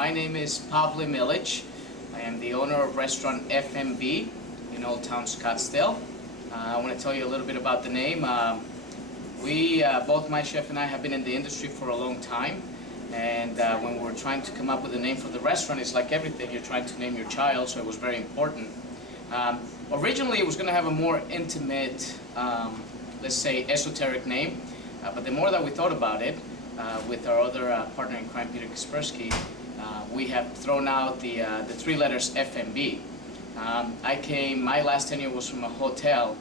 My name is Pavle Milic. I am the owner of restaurant FnB in Old Town Scottsdale. I want to tell you a little bit about the name. Both my chef and I have been in the industry for a long time, and when we were trying to come up with a name for the restaurant, it's like everything, you're trying to name your child, so it was very important. Originally it was going to have a more intimate, let's say esoteric name, but the more that we thought about it, with our other partner in crime, Peter Kaspersky, we have thrown out the three letters FnB. My last tenure was from a hotel.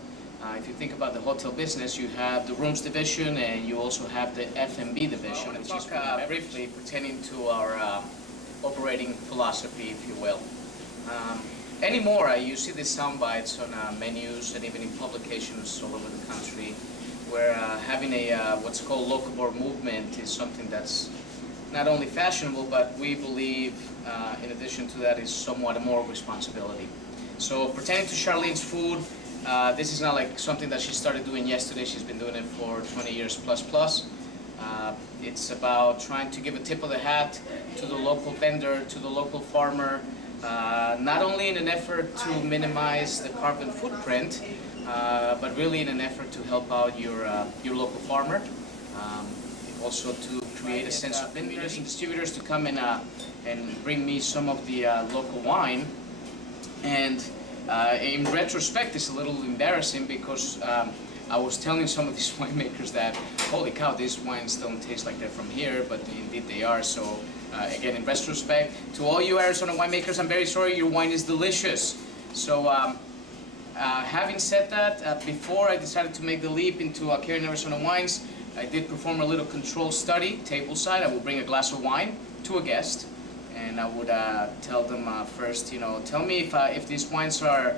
If you think about the hotel business, you have the rooms division and you also have the FnB division, which is briefly pertaining to our operating philosophy, if you will. Anymore, you see these sound bites on menus and even in publications all over the country, where having a what's called local bar movement is something that's not only fashionable, but we believe, in addition to that, is somewhat a moral responsibility. So pertaining to Charlene's food, this is not like something that she started doing yesterday. She's been doing it for 20 years plus. It's about trying to give a tip of the hat to the local vendor, to the local farmer, not only in an effort to minimize the carbon footprint, but really in an effort to help out your local farmer. Also to create a sense of vendors and distributors to come in and bring me some of the local wine. And in retrospect, it's a little embarrassing because I was telling some of these winemakers that, holy cow, these wines don't taste like they're from here, but indeed they are. So again, in retrospect, to all you Arizona winemakers, I'm very sorry, your wine is delicious. So having said that, before I decided to make the leap into carrying Arizona wines, I did perform a little control study, tableside. I would bring a glass of wine to a guest, and I would tell them first, tell me if these wines are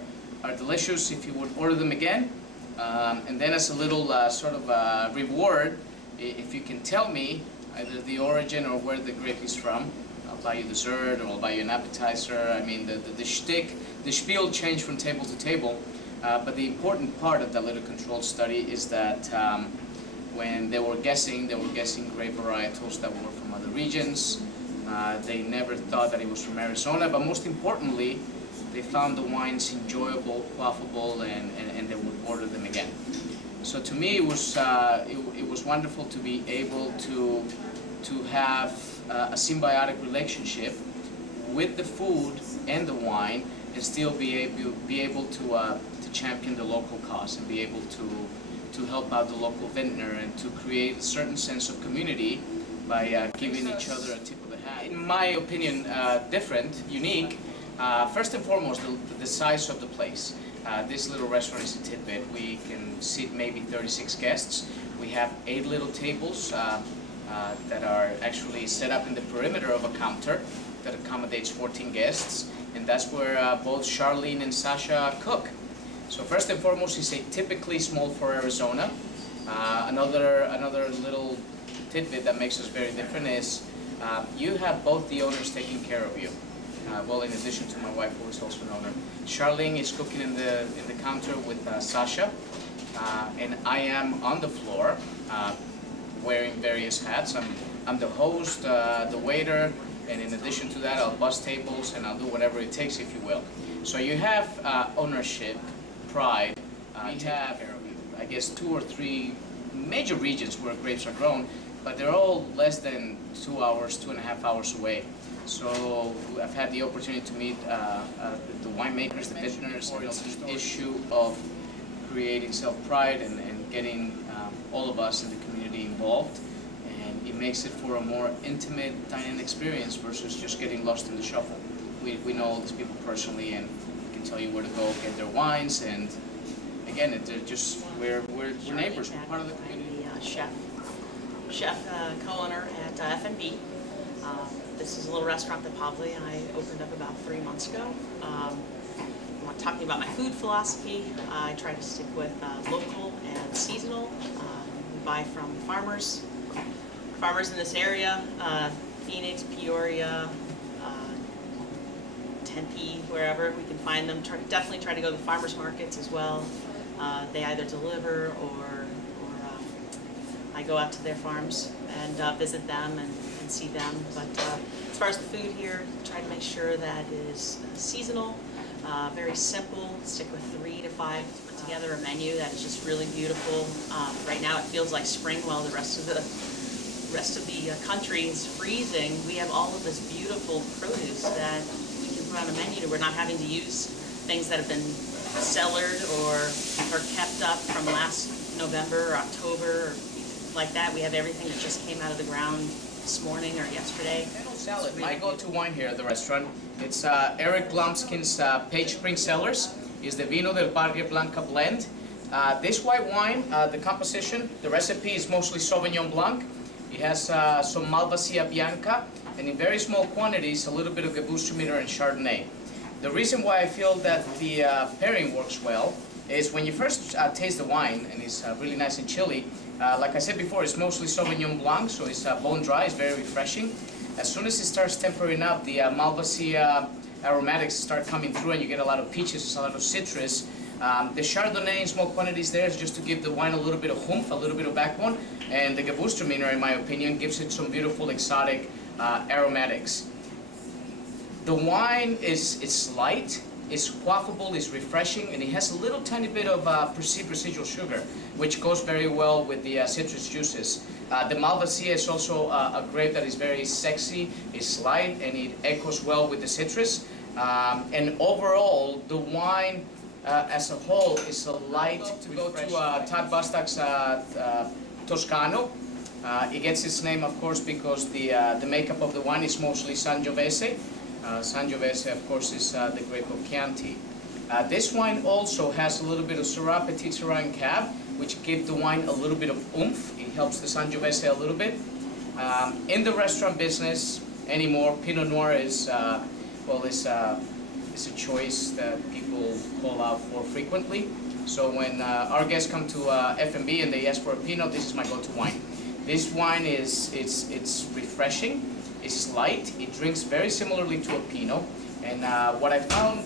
delicious, if you would order them again. And then as a little sort of reward, if you can tell me either the origin or where the grape is from, I'll buy you dessert or I'll buy you an appetizer. I mean, the shtick, the spiel changed from table to table. But the important part of that little control study is that when they were guessing grape varietals that were from other regions. They never thought that it was from Arizona, but most importantly, they found the wines enjoyable, quaffable, and they would order them again. So to me, it was wonderful to be able to have a symbiotic relationship with the food and the wine, and still be able to champion the local cause and be able to help out the local vintner and to create a certain sense of community by giving each other a tip of the hat. In my opinion, different, unique. First and foremost, the size of the place. This little restaurant is a tidbit. We can seat maybe 36 guests. We have 8 little tables that are actually set up in the perimeter of a counter that accommodates 14 guests, and that's where both Charlene and Sasha cook. So first and foremost, it's a typically small for Arizona. Another little tidbit that makes us very different is you have both the owners taking care of you. Well, in addition to my wife, who is also an owner. Charlene is cooking in the counter with Sasha, and I am on the floor wearing various hats. I'm the host, the waiter, and in addition to that, I'll bus tables and I'll do whatever it takes, if you will. So you have ownership, pride. We have, I guess, 2 or 3 major regions where grapes are grown, but they're all less than 2 hours, 2.5 hours away. So I've had the opportunity to meet the winemakers, the vintners, and the issue of creating self-pride and getting all of us in the community involved. And it makes it for a more intimate dining experience versus just getting lost in the shuffle. We know all these people personally, and we can tell you where to go get their wines. And again, we're neighbors. We're part of the community. Chef, co-owner at FnB. This is a little restaurant that Pavle and I opened up about 3 months ago. When talking about my food philosophy, I try to stick with local and seasonal. We buy from farmers in this area, Phoenix, Peoria, Tempe, wherever we can find them. Definitely try to go to the farmers markets as well. They either deliver or I go out to their farms and visit them and see them. But far as the food here, try to make sure that it is seasonal, very simple, stick with 3 to 5, put together a menu that is just really beautiful. Right now it feels like spring while the rest of the country is freezing. We have all of this beautiful produce that we can put on a menu. We're not having to use things that have been cellared or kept up from last November or October or like that. We have everything that just came out of the ground this morning or yesterday. Fennel salad, my go-to wine here at the restaurant. It's Eric Blumskin's Page Spring Cellars. It's the Vino del Barria Blanca blend. This white wine, the composition, the recipe is mostly Sauvignon Blanc. It has some Malvasia Bianca, and in very small quantities, a little bit of Gewürztraminer and Chardonnay. The reason why I feel that the pairing works well is when you first taste the wine, and it's really nice and chilly. Like I said before, it's mostly Sauvignon Blanc, so it's bone dry, it's very refreshing. As soon as it starts tempering up, the Malvasia aromatics start coming through, and you get a lot of peaches, a lot of citrus. The Chardonnay in small quantities there is just to give the wine a little bit of oomph, a little bit of backbone, and the Gewürztraminer, in my opinion, gives it some beautiful exotic aromatics. The wine is light, it's quaffable, it's refreshing, and it has a little tiny bit of perceived residual sugar, which goes very well with the citrus juices. The Malvasia is also a grape that is very sexy, it's light, and it echoes well with the citrus. And overall, the wine as a whole is a light. To go to Todd Bostock's Toscano. It gets its name, of course, because the makeup of the wine is mostly Sangiovese. Sangiovese, of course, is the grape of Chianti. This wine also has a little bit of Syrah, Petit Syrah, and Cab, which give the wine a little bit of oomph. It helps the Sangiovese a little bit. In the restaurant business anymore, Pinot Noir is, it's a choice that people call out for frequently. So when our guests come to FnB and they ask for a Pinot, this is my go-to wine. This wine it's refreshing, it's light, it drinks very similarly to a Pinot. And what I found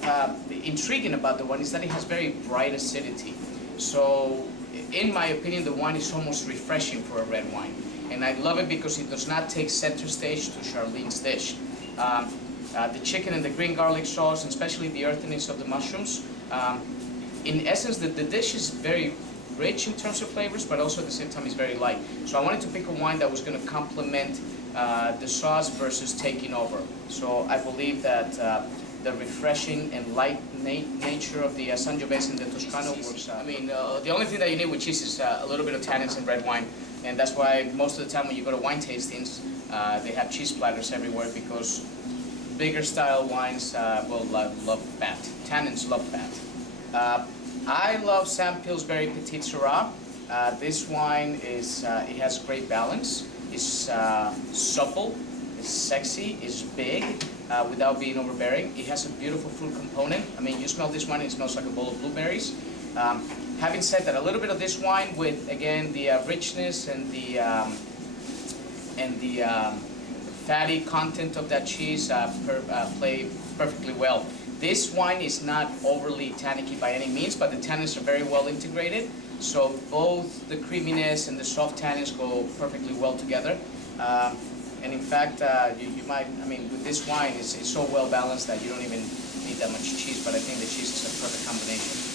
intriguing about the wine is that it has very bright acidity. So in my opinion, the wine is almost refreshing for a red wine. And I love it because it does not take center stage to Charlene's dish. The chicken and the green garlic sauce, and especially the earthiness of the mushrooms. In essence, the dish is very rich in terms of flavors, but also at the same time is very light. So I wanted to pick a wine that was going to complement the sauce versus taking over. So I believe that the refreshing and light nature of the Sangiovese and the Toscano works. I mean, the only thing that you need with cheese is a little bit of tannins in red wine, and that's why most of the time when you go to wine tastings, they have cheese splatters everywhere because bigger style wines love fat. Tannins love fat. I love Sam Pillsbury Petit Syrah. This wine is it has great balance. It's supple, it's sexy, it's big without being overbearing. It has a beautiful fruit component. I mean, you smell this wine, it smells like a bowl of blueberries. Having said that, a little bit of this wine with again the richness and the fatty content of that cheese play perfectly well. This wine is not overly tannicky by any means, but the tannins are very well integrated. So both the creaminess and the soft tannins go perfectly well together. And in fact, you might, I mean, with this wine, it's so well balanced that you don't even need that much cheese, but I think the cheese is a perfect combination.